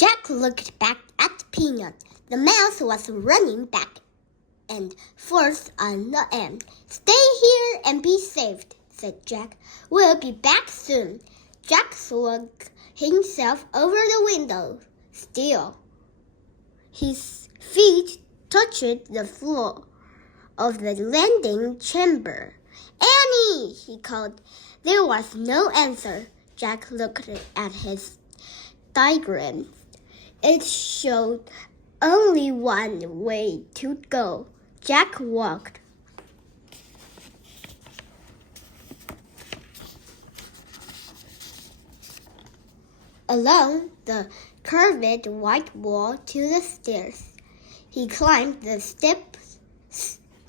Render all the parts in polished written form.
Jack looked back at Peanut. The mouse was running back and forth on the end. "Stay here and be safe," said Jack. "We'll be back soon." Jack swung himself over the window sill. His feet touched the floor of the landing chamber. "Annie!" he called. There was no answer. Jack looked at his diagram. It showed only one way to go. Jack walked along the curved white wall to the stairs. He climbed the steps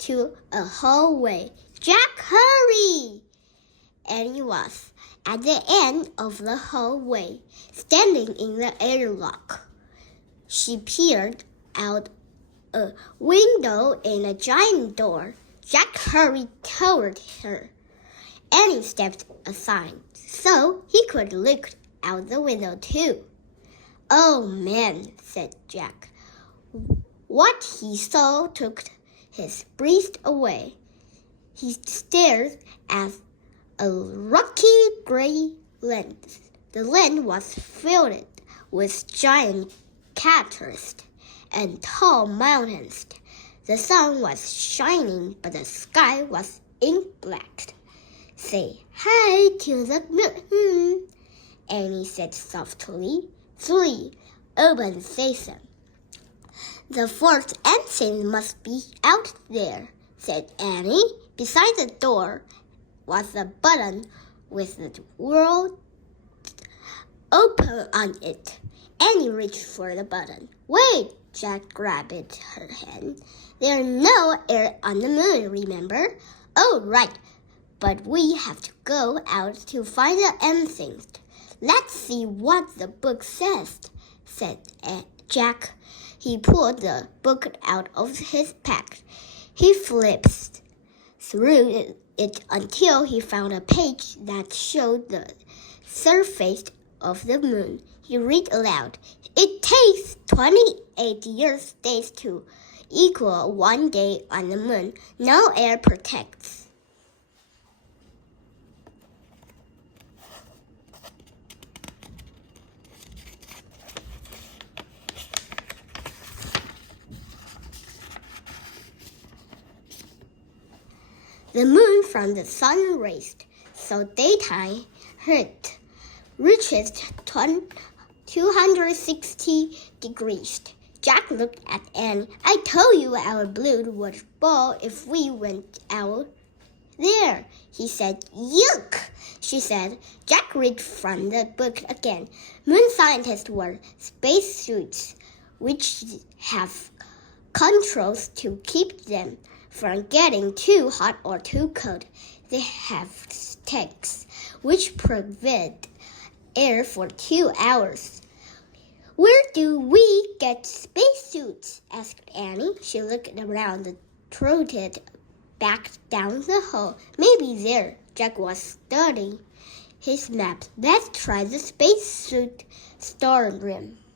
to a hallway. "Jack, hurry!" Annie was at the end of the hallway, standing in the airlock. She peered out a window in a giant door. Jack hurried toward her. Annie stepped aside so he could look out the window too. "Oh, man," said Jack. What he saw took his breath away. He stared at a rocky gray land. The land was filled with giant craters and tall mountains. The sun was shining, but the sky was ink black. "Say hi to the moon," Annie said softly. "3, open sesame." "The fourth ensign must be out there," said Annie. Beside the door was a button with the word "open" on it. Annie reached for the button. "Wait!" Jack grabbed her hand. "There's no air on the moon, remember?" "Oh, right. But we have to go out to find the ensigns." "Let's see what the book says," said Jack. He pulled the book out of his pack. He flipped through it until he found a page that showed the surface of the moon. He read aloud. "It takes 28 years days to equal 1 day on the moon. No air protects." The moon from the sun rays, so daytime heat reached 260 degrees. Jack looked at Annie. "I told you our blood would boil if we went out there," he said. "Yuck," she said. Jack read from the book again. Moon scientists wear spacesuits, which have controls to keep them from getting too hot or too cold. They have tanks which prevent air for 2 hours. "Where do we get spacesuits?" asked Annie. She looked around and trotted back down the hall. "Maybe there." Jack was studying his map. "Let's try the spacesuit storeroom."